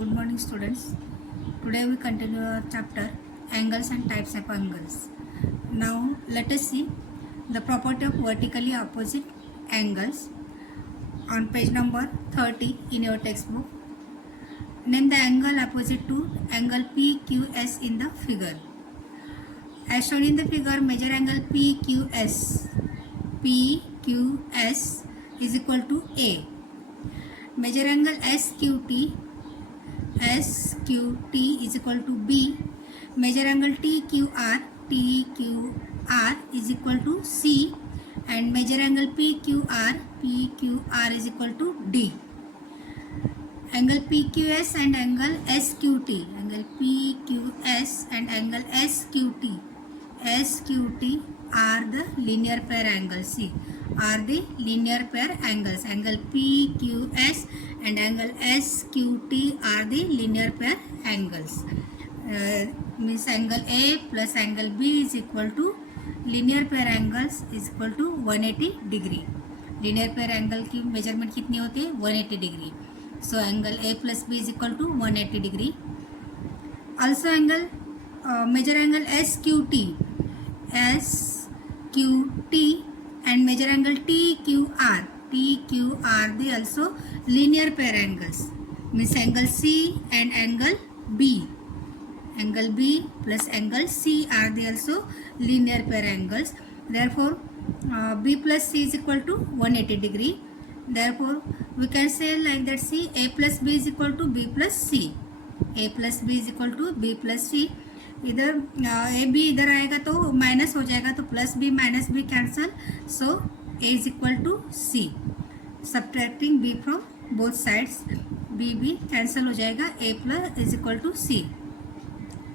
Good morning, students. Today we continue our chapter Angles and Types of Angles. Now let us see the property of vertically opposite angles on page number 30 in your textbook. Name the angle opposite to angle PQS in the figure. As shown in the figure, measure angle PQS. PQS is equal to A. Measure angle SQT. SQT is equal to B. Measure angle TQR. TQR is equal to C. And measure angle PQR. PQR is equal to D. Angle PQS and angle SQT. Angle PQS and angle SQT. SQT are the linear pair angles. See, are the linear pair angles. Angle PQS and angle SQT are the linear pair angles. Means angle A plus angle B is equal to linear pair angles is equal to 180 degree. Linear pair angle की measurement कितनी होती है 180 degree. So angle A plus B is equal to 180 degree. Also angle measure angle SQT. SQT and measure angle TQR. TQR they also linear pair angles. Means angle C and angle B. Angle B plus angle C are they also linear pair angles. Therefore, B plus C is equal to 180 degree. Therefore, we can say like that. See, A plus B is equal to B plus C. A plus B is equal to B plus C. इधर A B इधर आएगा तो माइनस हो जाएगा तो plus B minus B cancel. So A is equal to C. Subtracting B from both sides B B cancel हो जाएगा. A plus is equal to C.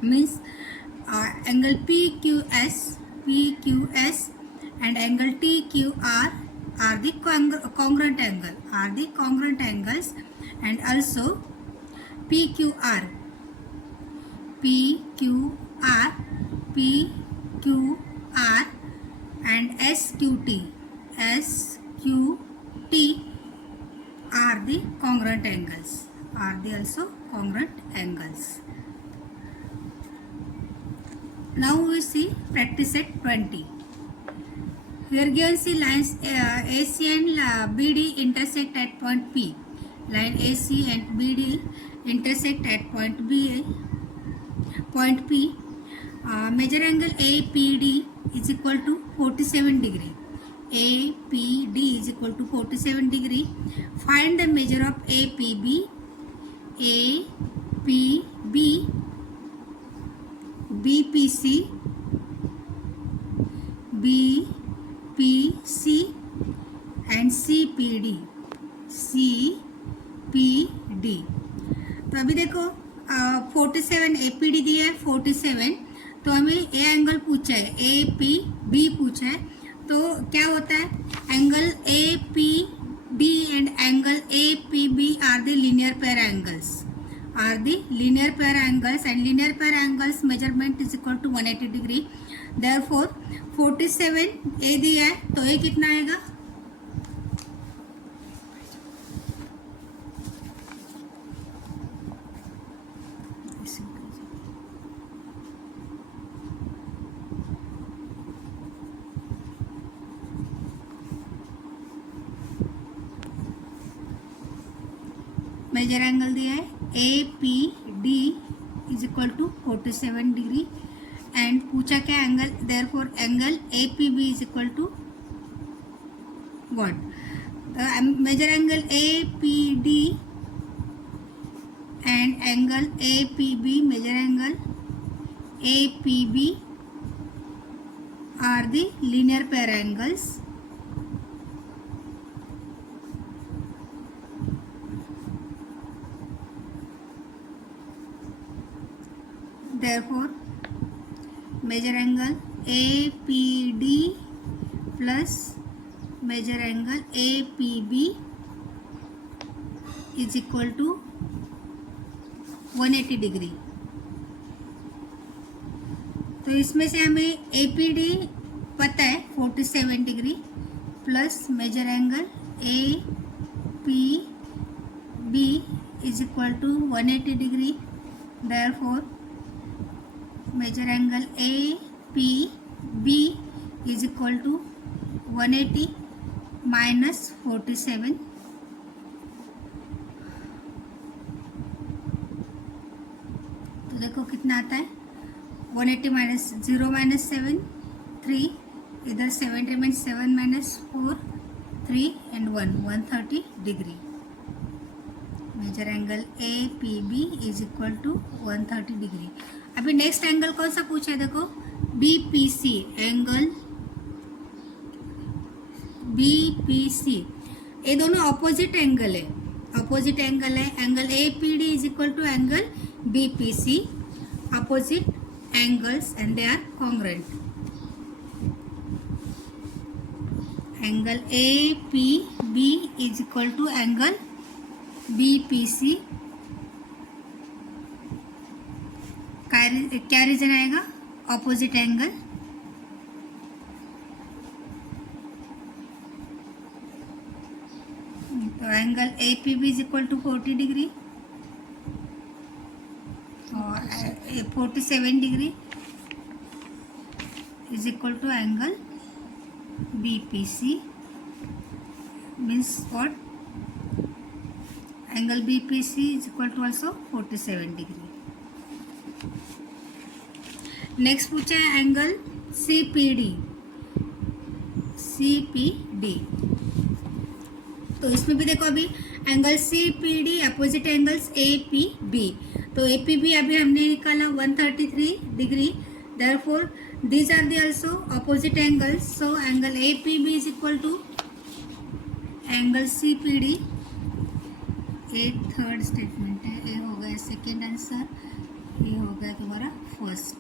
Means angle P Q S and angle TQR are the congruent angles and also PQR and SQT are the congruent angles. Are they also congruent angles? Now we see practice set 20. Here given see lines AC and BD intersect at point P. Line AC and BD intersect at point P. Measure angle APD is equal to 47 degree. APD is equal to 47 degree. Find the measure of APB. APB, BPC, BPC and CPD. CPD. तो अभी देखो 47 APD दिया है 47. तो हमें A angle पूछा है APB पूछा है. तो क्या होता है angle APD and angle APB are the linear pair angles. and linear pair angles measurement is equal to 180 degree. Therefore 47 ए दिया है तो ए कितना आएगा मेजर एंगल दिया है APD is equal to 47 degree and पूछा क्या angle. Therefore angle APB is equal to what. Measure angle APD and angle APB. Measure angle APB are the linear pair angles. Therefore, measure angle APD plus measure angle APB is equal to 180 degree. तो इसमें से हमें APD पता है 47 degree plus measure angle APB is is equal to 180 degree. Therefore measure angle APB is equal to 180 minus 47. तो देखो कितना आता है 180 माइनस 0 माइनस 7 3, इधर 7 रिमेंस 7 माइनस 4 3 and 130 degree. Measure angle APB is equal to 130 degree. अभी नेक्स्ट एंगल कौन सा पूछा है देखो BPC. एंगल BPC ये दोनों ऑपोजिट एंगल है. ऑपोजिट एंगल है. Angle APD is equal to angle BPC. Opposite angles and they are congruent. Angle APB is equal to angle BPC. क्या रीजन आएगा ऑपोजिट एंगल. तो angle APB is equal to 40 डिग्री और 47 degree is equal to angle BPC. Means what? Angle BPC is equal to also 47 degree. Next पूछा है angle CPD. तो इसमें भी देखो अभी angle CPD opposite angles APB. तो APB अभी हमने निकाला 133 degree. Therefore these are the also opposite angles. So angle APB is equal to angle CPD. ये थर्ड स्टेटमेंट है. ये हो गया सेकेंड आंसर. ये हो गया तुम्हारा first.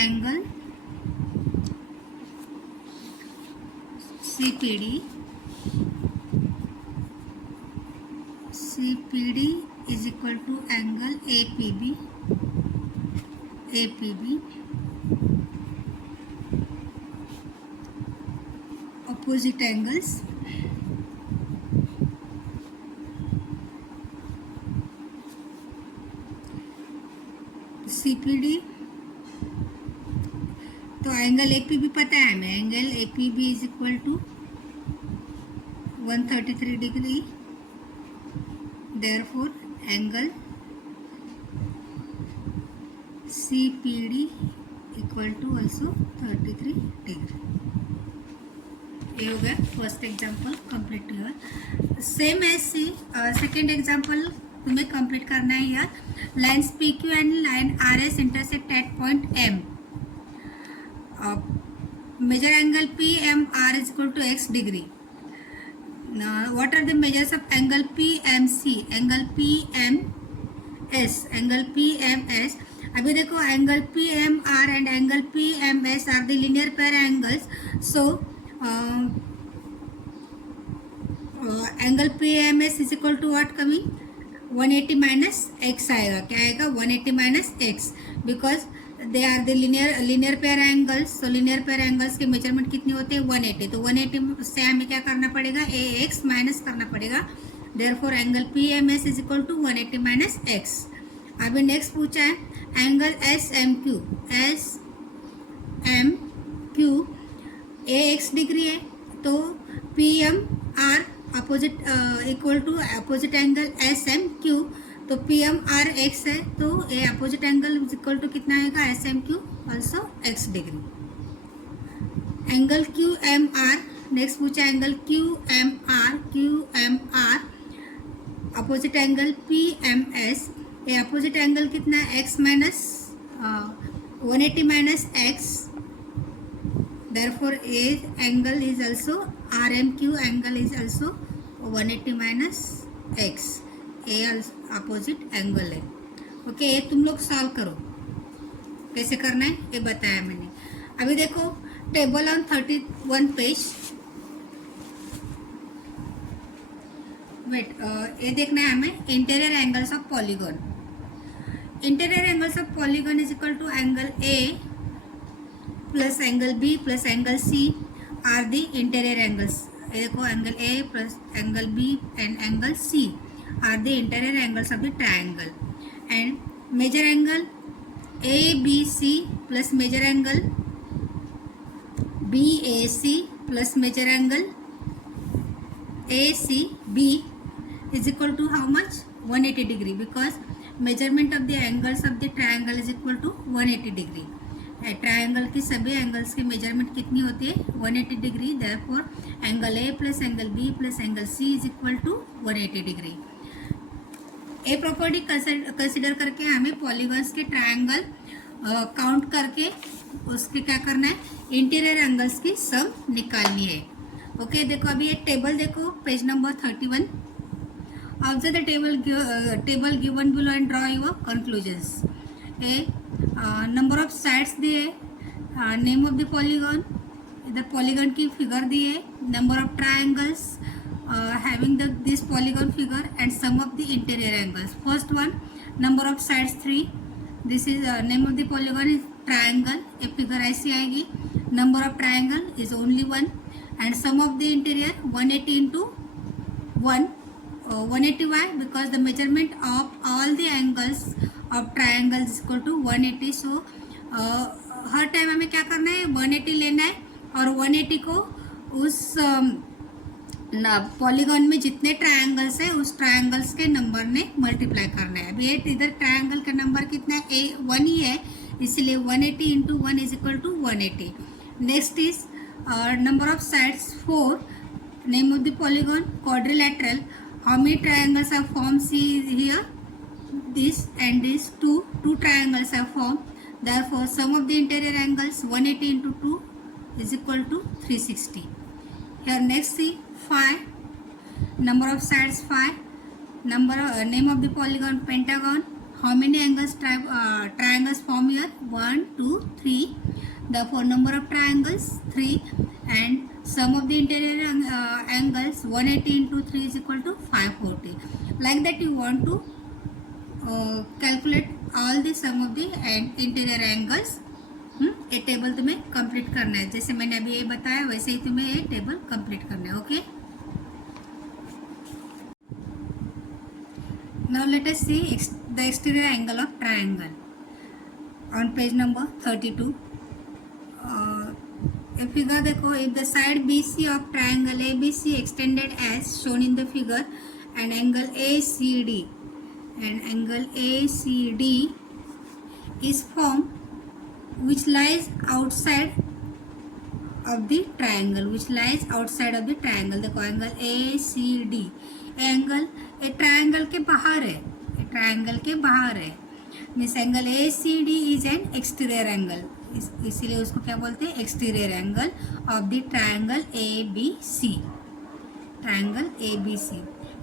Angle CPD is equal to angle APB. Opposite angles. CPD तो एंगल APB पता है हमें. Angle APB is equal to 133 degree. Therefore angle CPD equal to also 33 degree. ये हो गया फर्स्ट एग्जाम्पल कंप्लीट हुआ. सेम ऐसी सेकेंड एग्जाम्पल तुम्हें कंप्लीट करना है यार. Lines PQ and line RS intersect at point M. मेजर एंगल PMR is equal to X degree. What are the measures of angle PMC? Angle PMS. अभी देखो angle PMR and angle PMS are the linear pair angles. So angle PMS is equal to what coming? 180 minus x आएगा. क्या आएगा? 180 minus x because they are the linear pair angles. So linear pair angles के मेजरमेंट कितनी होती है? 180. तो 180 से हमें क्या करना पड़ेगा? AX माइनस करना पड़ेगा. Therefore angle PMS is equal to 180 minus x. अभी नेक्स्ट पूछा है एंगल SMQ. AX डिग्री है तो PMR opposite equal to opposite angle SMQ. तो PMR x है तो a opposite angle equal to कितना आएगा? SMQ also x degree. Angle QMR next पूछा angle QMR opposite angle PMS. A opposite angle कितना है? x minus 180 minus x. Therefore a angle is also RMQ angle is also 180 minus x. A opposite angle है. ओके ये तुम लोग सॉल्व करो. कैसे करना है ये बताया मैंने. अभी देखो टेबल ऑन 31 पेज. वेट ये देखना है हमें interior angles of polygon. Interior angles of polygon is equal to angle A plus angle B plus angle C are the interior angles. ये देखो angle A plus angle B and angle C are the interior angles of the triangle and measure angle A B C plus measure angle B A C plus measure angle A C B is equal to how much 180 degree because measurement of the angles of the triangle is equal to 180 degree. Triangle की सभी angles की measurement कितनी होती है 180 degree therefore angle A plus angle B plus angle C is equal to 180 degree. A property consider करके हमें पॉलीगॉन्स के triangle count करके उसके क्या करना है इंटीरियर एंगल्स की सम निकालनी है. ओके देखो अभी ये टेबल देखो page number 31. Observe the table given below and draw your conclusions. Number of sides दिए, name of the polygon, इधर polygon की figure दी है, number of triangles having this polygon figure and sum of the interior angles. First one, number of sides 3. This is name of the polygon is triangle. एक figure ऐसी आएगी. Number of triangle is only 1 and sum of the interior 180 into 1. 180 why because the measurement of all the angles of triangle is equal to 180. so हर टाइम हमें क्या करना है 180 लेना है और 180 को उस पॉलीगॉन में जितने ट्रायंगल्स है उस ट्रायंगल्स के नंबर ने मल्टीप्लाई करना है. अभी इधर ट्रायंगल का नंबर कितना है 1 ही है इसलिए 180 into 1 is equal to 180. Next is number of sides 4. Name of the polygon quadrilateral. How many triangles are formed? See here, this and this two triangles are formed. Therefore, sum of the interior angles 180 into 2 is equal to 360. Here next see 5. Number of sides 5. Name of the polygon pentagon. How many angles triangles form here? 1, 2, 3. Therefore, number of triangles 3 and sum of the interior angles 180 into 3 is equal to 540. Like that you want to calculate all the sum of the interior angles. ये टेबल तुम्हें complete करना है जैसे मैंने अभी ये बताया वैसे ही तुम्हें ये टेबल कंप्लीट करना है. Okay now let us see the exterior angle of triangle on page number 32. फिगर देखो if the side BC of triangle ABC extended as shown in the figure and angle ACD is formed which lies outside of the triangle देखो angle ACD angle triangle के बाहर है means angle ACD is an exterior angle इसीलिए उसको क्या बोलते हैं exterior angle of the triangle ABC.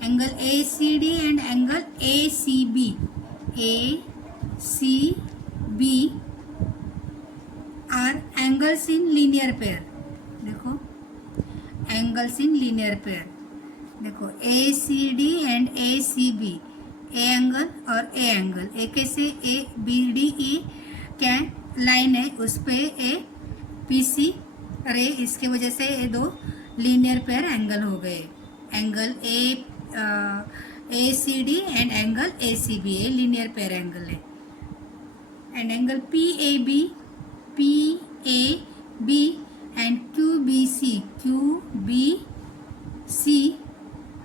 Angle ACD and angle ACB are angles in linear pair. देखो एंगल्स इन लीनियर पेयर देखो ACD and ACB a angle और a angle A कैसे ABDE क्या लाइन है उस पे PC रे इसके वजह से ये दो लीनियर पेयर एंगल हो गए. Angle ACD and angle ACB a linear pair angle है. And angle PAB and QBC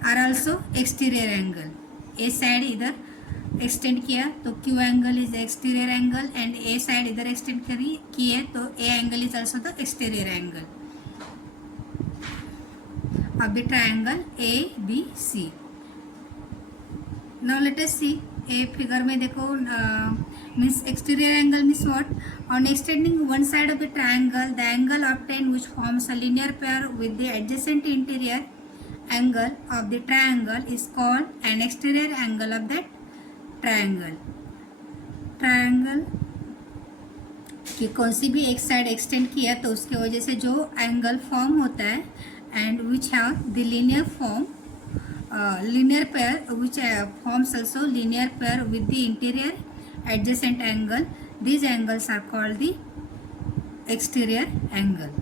are also exterior angle. A side इधर एक्सटेंड किया तो Q angle is exterior angle and A side इधर extend की है तो A angle is also the exterior angle of the triangle ABC. Now let us see a figure में देखो means exterior angle means what on extending one side of the triangle the angle obtain which forms a linear pair with the adjacent interior angle of the triangle is called an exterior angle of that triangle. कि कौन सी भी एक side extend किया तो उसके वजह से जो एंगल फॉर्म होता है and which have the linear pair which forms also linear pair with the interior adjacent angle. These angles are called the exterior angle.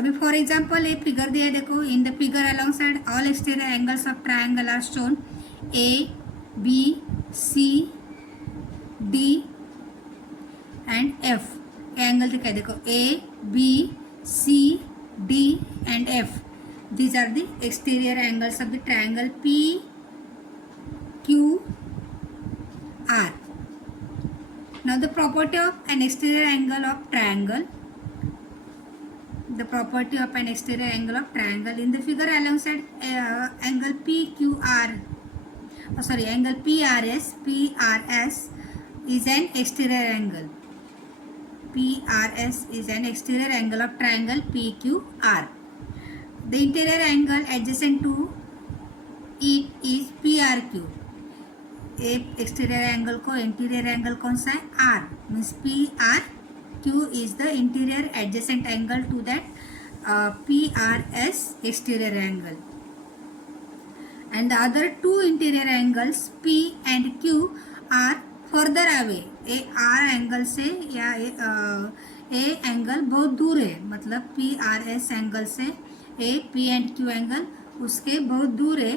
अभी फॉर एग्जांपल एक फिगर दिया है, देखो in the figure alongside all exterior angles of triangle are shown A B C D and F. Angle दिखाई देखो A B C D and F. These are the exterior angles of the triangle P Q R. Now the property of an exterior angle of triangle. The property of an exterior angle of triangle in the figure alongside angle PQR. Angle PRS. PRS is an exterior angle. PRS is an exterior angle of triangle PQR. The interior angle adjacent to it is PRQ. एक exterior angle को interior angle कौन सा है? R. Means PRQ is the interior adjacent angle to that PRS exterior angle. And the other two interior angles P and Q are further away. A R angle से या A angle बहुत दूर है, मतलब PRS angle से A P and Q angle उसके बहुत दूर है.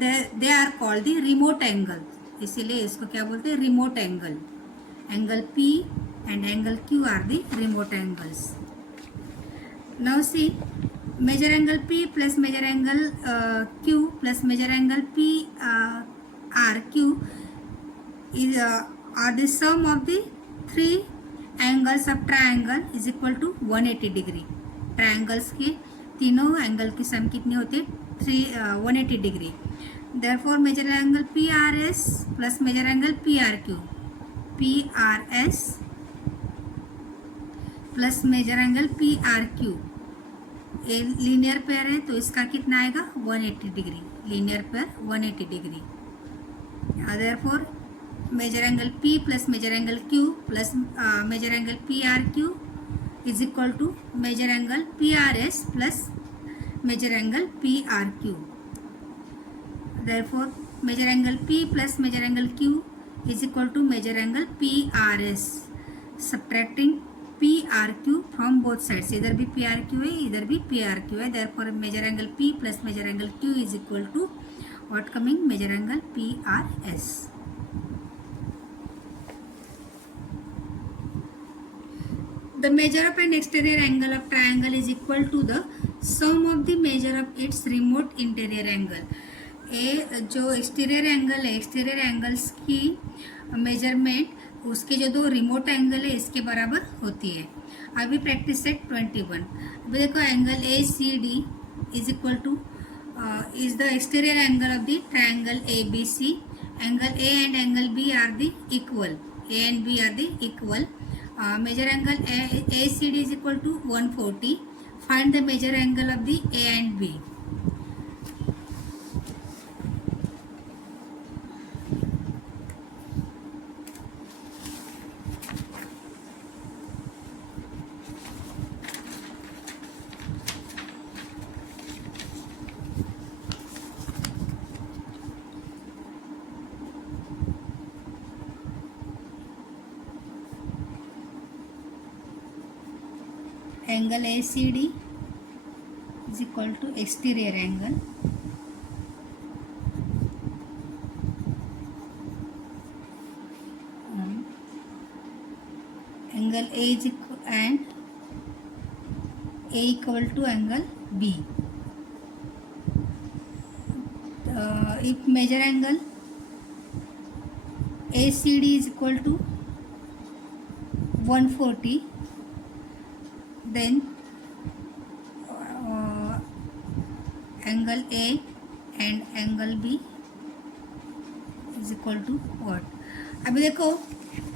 They are called the remote angle, इसीलिए इसको क्या बोलते हैं? Remote angle. Angle P and angle Q are the remote angles. Now see measure angle P plus measure angle Q plus measure angle P R Q is are the sum of the three angles of triangle is equal to 180 degree. Triangles के तीनों angle की sum कितनी होती है? 180 degree. Therefore measure angle P R S plus measure angle P R Q. P R S plus measure angle P R Q ये linear pair है, तो इसका कितना आएगा? 180 degree. Linear pair 180 degree. Therefore measure angle P plus measure angle Q plus measure angle PRQ is equal to measure angle PRS plus measure angle PRQ. Therefore, measure angle P plus measure angle Q is equal to measure angle PRS. Subtracting PRQ from both sides. इधर भी PRQ है, इधर भी PRQ है. Therefore, measure angle P plus measure angle Q is equal to what coming? Measure angle PRS. The measure of an exterior angle of triangle is equal to the sum of the measure of its remote interior angle. ये जो exterior angle है, exterior angles की मेजरमेंट उसके जो दो remote angle है इसके बराबर होती है. अभी प्रैक्टिस सेट 21. अभी देखो angle A C D is equal to is the exterior angle of the triangle A B C. Angle A and angle B are the equal. A and B are the equal. Measure angle ACD is equal to 140. Find the measure angle of the A and B. Angle ACD is equal to exterior angle angle A is equal and A equal to angle B. If measure angle ACD is equal to 140, then angle A and angle B is equal to what? अभी देखो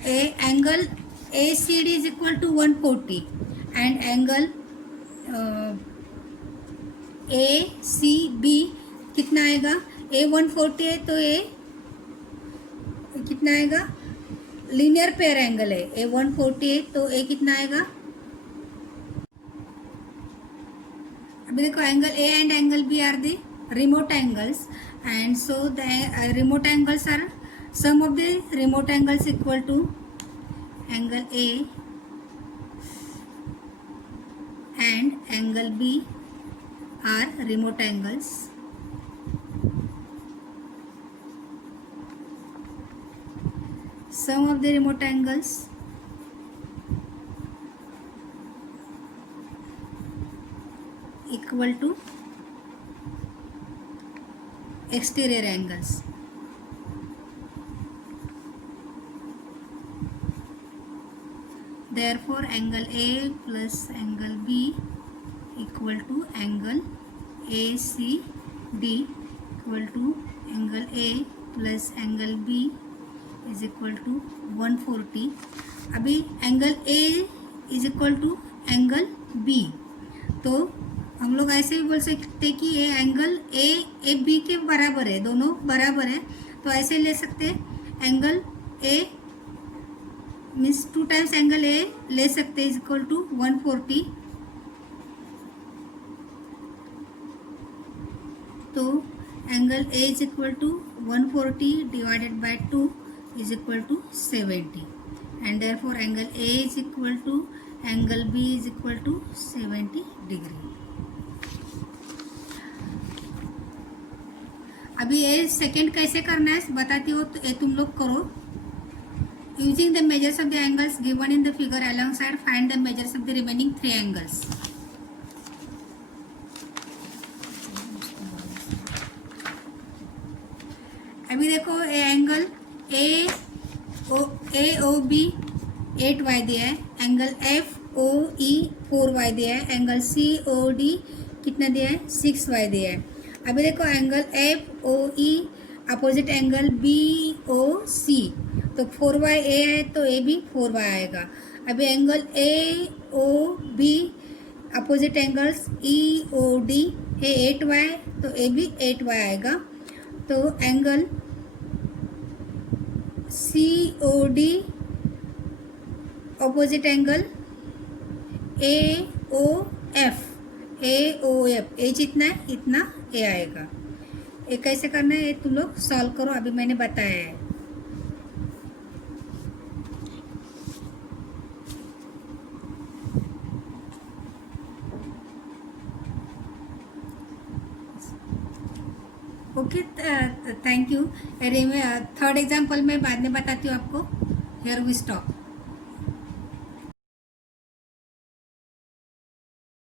angle ACD is equal to 140 and angle ACB कितना आएगा? A 140 है तो A कितना आएगा? Linear pair angle है. A 140 है तो A कितना आएगा? अभी देखो angle A and angle B are the remote angles, and so the remote angles are sum of the remote angles equal to angle A and angle B are remote angles. Sum of the remote angles equal to exterior angles. Therefore, angle A plus angle B equal to angle ACD equal to angle A plus angle B is equal to 140. अभी angle A is equal to angle B, तो हम लोग ऐसे भी बोल सकते हैं कि ये एंगल ए बी के बराबर है, दोनों बराबर है, तो ऐसे ले सकते हैं angle A means 2 times angle A ले सकते हैं इज इक्वल टू 140. तो angle A is equal to 140 divided by 2 is equal to 70, and therefore angle A is equal to angle B is equal to 70 degree. अभी ये सेकेंड कैसे करना है बताती हो, तो ये तुम लोग करो. Using the measures of the angles given in the figure along side find the measures of the remaining 3 एंगल्स. अभी देखो ये angle A O B 8y दिया है, एंगल एफ ओ ई 4y दिया है, एंगल सी ओ डी कितना दिया है 6y दिया है. अभी देखो एंगल एफ ओ ई अपोजिट एंगल बी ओ सी, तो 4y ए है तो ए भी 4y आएगा. अभी angle A O B opposite angles E O D है 8y, तो ए भी 8y आएगा. तो angle C O D opposite angle A O F A जितना है इतना ए आएगा. ये कैसे करना है ये तुम लोग सॉल्व करो, अभी मैंने बताया है. Okay, thank you. अरे मैं थर्ड एग्जाम्पल में बाद में बताती हूँ आपको. Here we stop.